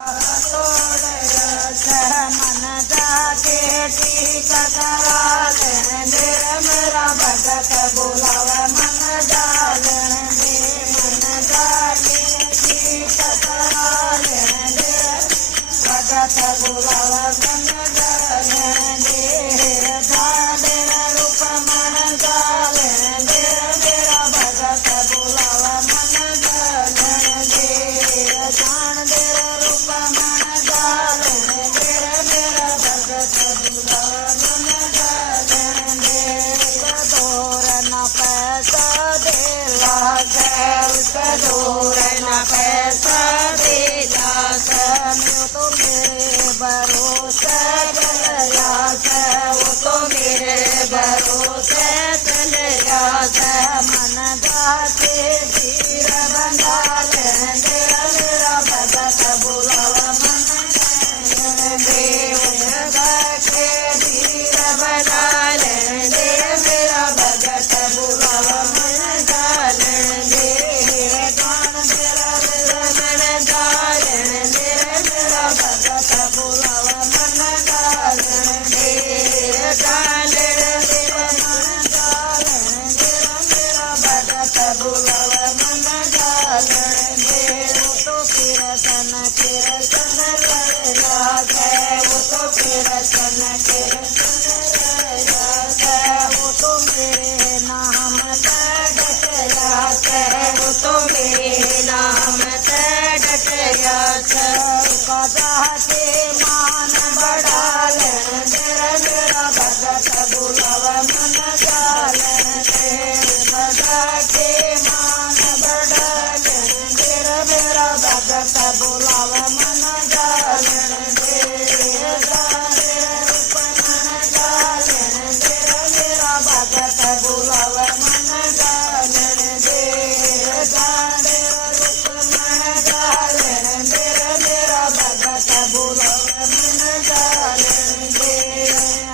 मन जाके ठीक कराल दे मेरा भगत बुलावे मन जाल दे मन जाके ठीक कराल दे भगत बुलावे मन जाल दे जाने रूप मन जाल दे मेरा भगत बुलावे मन जाल दे जान दे रूप मन जाल दे मेरा भगत बुलावे मन जाल दे कदोर न पैसा दे लागे कदोर न पैसा दे लागे तो मेरे भरोसे चलया से वो तो मेरे भरोसे चलया से मन जाके धीर बंधा ले मेरा भगत बुलावा मन देव जाके धीर बंधा ले मेरा भगत बुलावा मन जाल दे गान मेरा मन जाल दे मेरा भगत बुलावा मन जाल दे गान मेरा मन जाल दे मेरा भगत बुलावा मन जाल दे वो तो कीर्तन कीर्तन लागे वो तो कीर्तन कीर्तन लागे वो तो मेरे नाम डटया से वो तो मेरे नाम डटया से कदा के मान बढ़ाल मेरा भगत बुलावा मन जाल दे कदा के मान बढ़ाल मेरा भगत बुलावा मन जाल दे रूप मन जाल दे मेरा भगत बुलावा मन जाल दे जाने रूप मन जाल दे मेरा भगत बुलावा मन जाल दे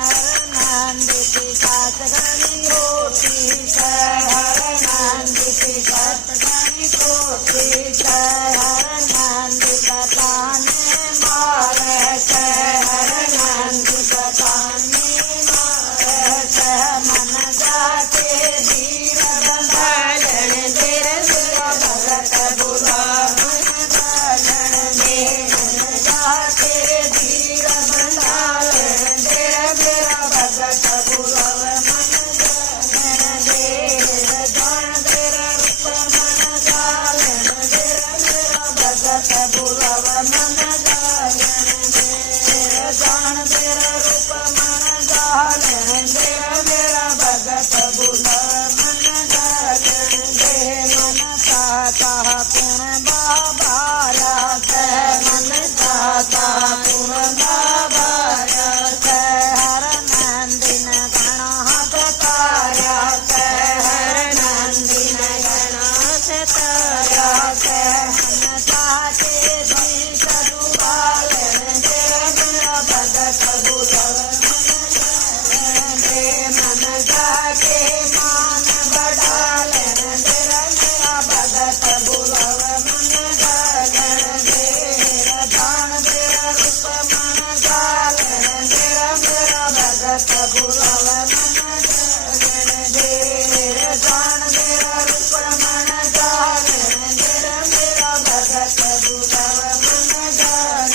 हर नंद की सात घनी होती है हर नंद की सात घनी होती है हर नंद का ताने मारे है हर नंद का ताने मारे है मन जाके धीर बंधाल दे मेरा भगत बुलावा मन जाल दे मन जाके धीर बंधाल दे मेरा भगत बुलावा मन जाल दे जान तेरा रूप मन जाल दे मेरा भगत बुलावा मन जाल दे जान तेरा रूप मन जाल दे मेरा भगत बुलावा मन जाल दे मन चाहता पुण बाबा से मन चाहता पुण बाबा से हर नंदिन गणा तारा से हर नंदिन गणा तारा से मन चाहते धीश दुआल दे मेरा भगत बुलावा मन जाल दे मन जाके मान बढ़ाल दे मेरा भगत बुलावा मन जाल दे जान तेरा रूप मन जाल दे मेरा भगत बुलावा मन जाल दे जान तेरा रूप मन जाल दे मेरा भगत बुलावा मन जाल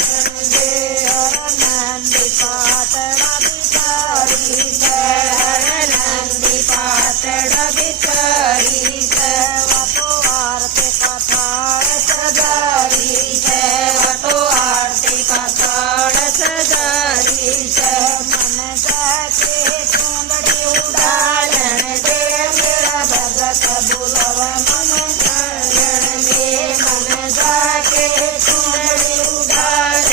दे हर नंदी पातड़ा बिचारी है हर नंदी पातड़ा बिचारी है वो तो आरती कथाड़ सजारी है वो तो आरती कथाड़ सजारी है मन जाके चुंदड़ी उड़ाल दे मेरा भगत बुलावा मन जाल दे मन जाके चुंदड़ी उड़ाल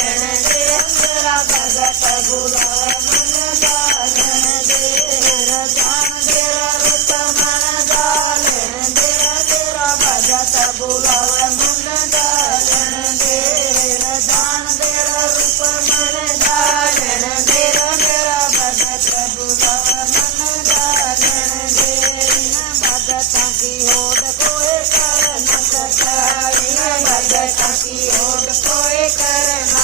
दे मेरा भगत बुलावा मन जाल दे जान तेरा रूप मन जाल दे मेरा भगत बुलावा मन जाल दे जान तेरा रूप मन जाल दे मेरा भगत बुलावा मन जाल दे भगत की होड़ कोई कर न सका भगत की होड़ कोई कर न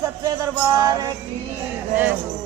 सच्चे दरबार की जय।